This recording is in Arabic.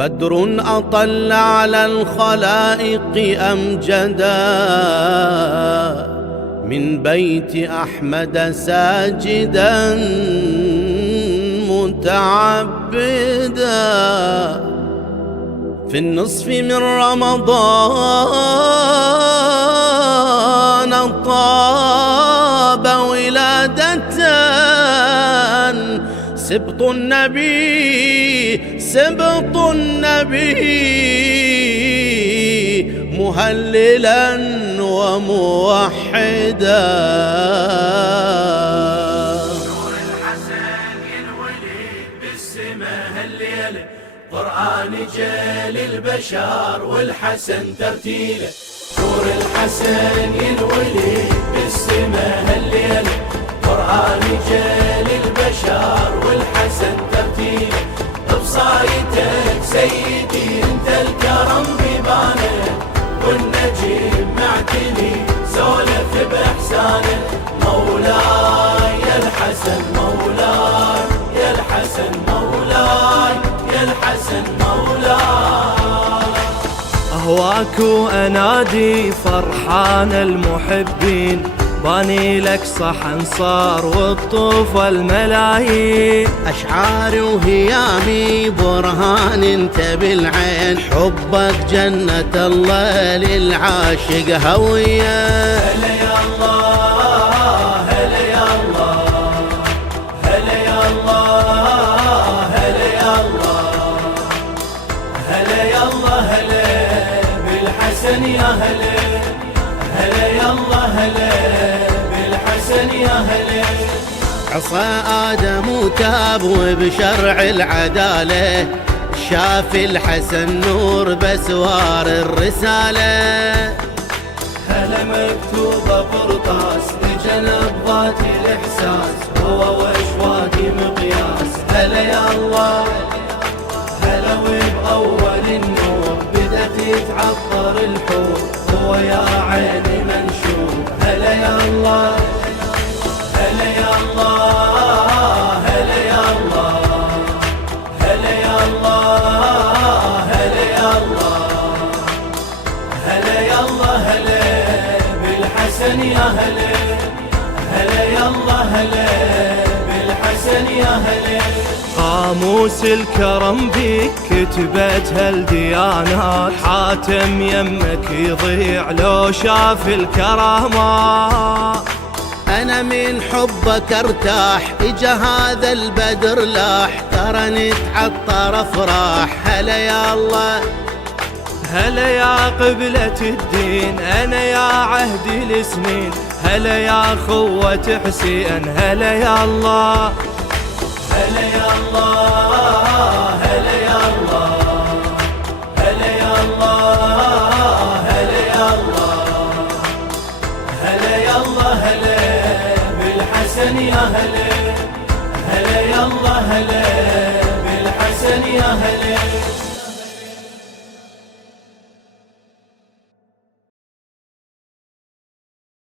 بدر أطل على الخلائق أمجدا من بيت أحمد ساجدا متعبدا في النصف من رمضان طاب ولادة سبط النبي مهللا وموحدا. نور الحسن ينولد بالسما هالليلة قرآن جال البشر والحسن ترتيله. نور الحسن ينولد بالسما هالليلة قرآن جال البشر والحسن ترتيله. بصايتك سيدي انت الكرم ببانه والنجم معتني سولف باحسانه. مولاي يا الحسن مولاي يا الحسن مولاي يا الحسن مولاي. أهواك وأنادي فرحان المحبين باني لك صحن صار والطوف الملايين. أشعاري وهيامي برهان انت بالعين حبك جنة الله للعاشق هوية. هلا يا الله هلا يا الله هلا يا الله هلا يا الله هلا يا الله هلا بالحسن يا هلا هلا يا الله هلا بالحسن يا هلا. عصا آدم وتاب وبشرع العدالة شاف الحسن نور بسوار الرسالة. هلا مكتوبة قرطاس لجنب ذات الإحساس هو وأشواقي مقياس. هلا يا الله هلا وبأول النور بدأت يتعطر الحور هو يا عيني منشور. هلا يا الله هلا يا الله هلا يا الله هلا يا الله هلا يا الله هلا يا الله هلا بالحسن يا هلا هلا يا الله هلا بالحسن يا هلا. قاموس الكرم بيك كتبتها الديانات حاتم يمك يضيع لو شاف الكرامات. أنا من حبك ارتاح إجا هذا البدر لاح ترى نتعطر أفراح. هلا يا الله هلا يا قبلة الدين أنا يا عهدي السنين. هلا يا خوة حسين هلا يا الله هلا يا الله هلا يا الله هلا يا الله هلا يا الله هلا يا الله هلا بالحسن يا هلا هلا يا الله هلا بالحسن يا هلا.